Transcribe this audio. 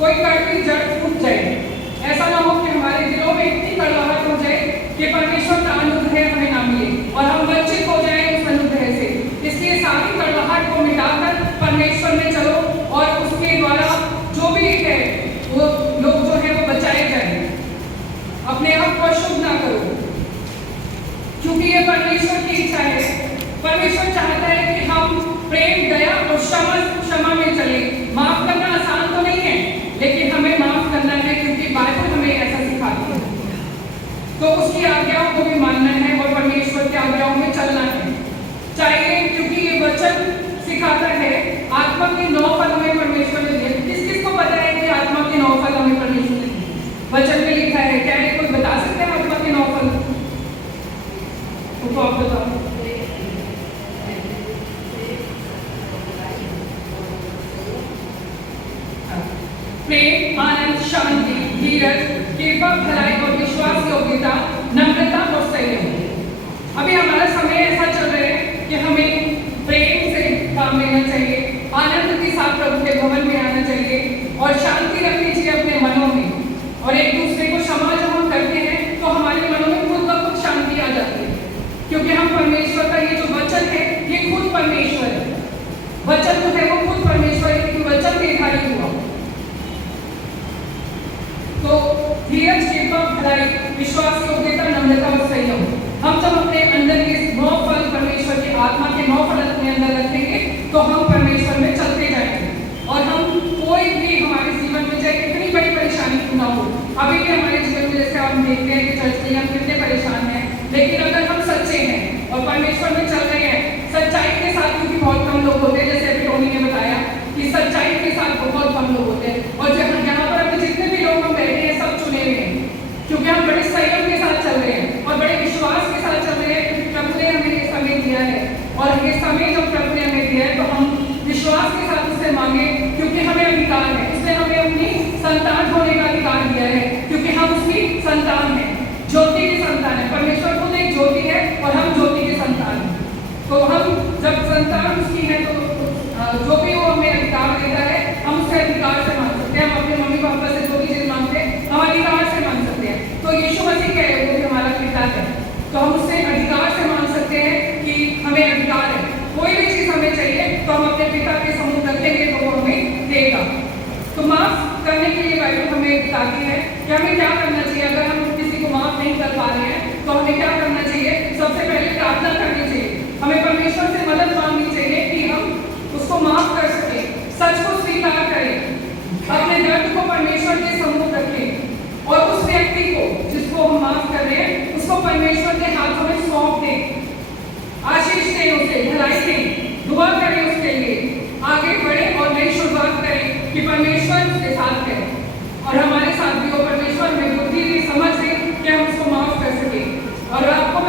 कोई कड़वी जड़ फूट जाए। ऐसा ना हो कि हमारे दिलों में इतनी कड़वाहट हो जाए कि परमेश्वर का अनुग्रह हमें ना मिले और हम वंचित हो जाए उस अनुग्रह से। इसलिए सारी कड़वाहट को मिटाकर परमेश्वर में चलो और उसके द्वारा जो भी है वो लोग जो है वो बचाए जाए। अपने आप को अशुद्ध ना करो, क्योंकि ये परमेश्वर की इच्छा है। परमेश्वर चाहता है कि हम प्रेम, दया और क्षमा में चले। माफ करना आसान तो नहीं है, लेकिन हमें माफ करना है, क्योंकि बाइबल हमें ऐसा सिखाती है। तो उसकी आज्ञाओं को भी मानना है और परमेश्वर की आज्ञाओं में चलना है चाहिए, क्योंकि ये वचन सिखाता है आत्मा के 9 फल हमें परमेश्वर ने दिए। किस किस को पता है कि आत्मा के 9 फल हमें परमेश्वर ने दिए? वचन में लिखा है। क्या है, कोई बता सकते हैं आत्मा के 9 फल? तो आप बताओ। प्रेम, आनंद, शांति, धीरज, कृपा, भलाई और विश्वास, योग्यता, नम्रता और संयम। अभी हमारा समय ऐसा चल रहा है कि हमें प्रेम से काम लेना चाहिए, आनंद के साथ प्रभु के भवन में आना चाहिए और शांति रखनी चाहिए अपने मनों में। और एक दूसरे को क्षमा जब हम करते हैं तो हमारे मनों में खुद ब खुद शांति आ जाती है, क्योंकि हम परमेश्वर का ये जो वचन है ये खुद परमेश्वर है। वचन जो है वो खुद परमेश्वर है, क्योंकि वचन देखाई हुआ। तो धीरज, कृपा, भलाई, विश्वास, योग्यता, नम्रता और संयम। हम जब अपने अंदर के 9 फल परमेश्वर के आत्मा के 9 फल अपने अंदर रखेंगे तो हम परमेश्वर में चलते जाएंगे और हम कोई भी हमारे जीवन में चाहे कितनी बड़ी परेशानी क्यों ना हो। अभी भी हमारे जीवन में जैसे हम देखते हैं कि चर्च में हम कितने परेशान हैं, लेकिन अगर हम सच्चे हैं और परमेश्वर में चल रहे हैं सच्चाई के साथ, क्योंकि बहुत कम लोग होते हैं, जैसे अभी टोनी ने बताया कि सच्चाई के साथ बहुत कम लोग होते हैं। और जब यहाँ पर अभी जितने भी लोग हम बैठे हैं सब चुने हुए हैं, क्योंकि हम बड़े संयम के साथ चल रहे हैं और बड़े विश्वास के साथ चल रहे हैं, क्योंकि प्रभु ने हमें ये समय दिया है। और ये समय जो प्रभु ने हमें दिया है तो हम विश्वास के साथ उससे मांगे, क्योंकि हमें अधिकार है। उसने हमें अपनी संतान होने का अधिकार दिया है, क्योंकि हम उसकी संतान हैं, ज्योति की संतान है। परमेश्वर खुद एक ज्योति है और हम ज्योति के संतान हैं। तो हम जब संतान उसकी है तो जो भी वो हमें अधिकार देता है हम उससे अधिकार से मांग सकते हैं। हम अपने मम्मी पापा से जो भी चीज मांगते हैं हम अधिकार से मांग सकते हैं। तो यीशु मसीह क्या है, वो भी हमारा पिता है, तो हम उससे अधिकार से मांग सकते हैं कि हमें अधिकार है। कोई भी चीज हमें चाहिए तो हम अपने पिता के सम्मुख रखेंगे तो वो हमें देगा। तो माफ करने के लिए बाइबल हमें बताती है कि हमें क्या करना चाहिए। अगर हम किसी को माफ नहीं कर पा रहे हैं तो हमें क्या करना चाहिए? सबसे पहले प्रार्थना करनी चाहिए। हमें परमेश्वर से मदद मांगनी चाहिए कि हम उसको माफ कर सके, सच को स्वीकार करें, अपने दर्द को परमेश्वर के सम्मुख रखें और उस व्यक्ति को जिसको हम माफ कर रहे हैं उसको परमेश्वर के हाथों में सौंप दें, आशीष दें, उसे भलाई दें, दुआ करें उसके लिए, आगे बढ़े और नई शुरुआत करें कि परमेश्वर उसके साथ है और हमारे साथ भी हो। परमेश्वर में बुद्धि दी, समझ दे कि हम उसको माफ कर सके। और आपको मैं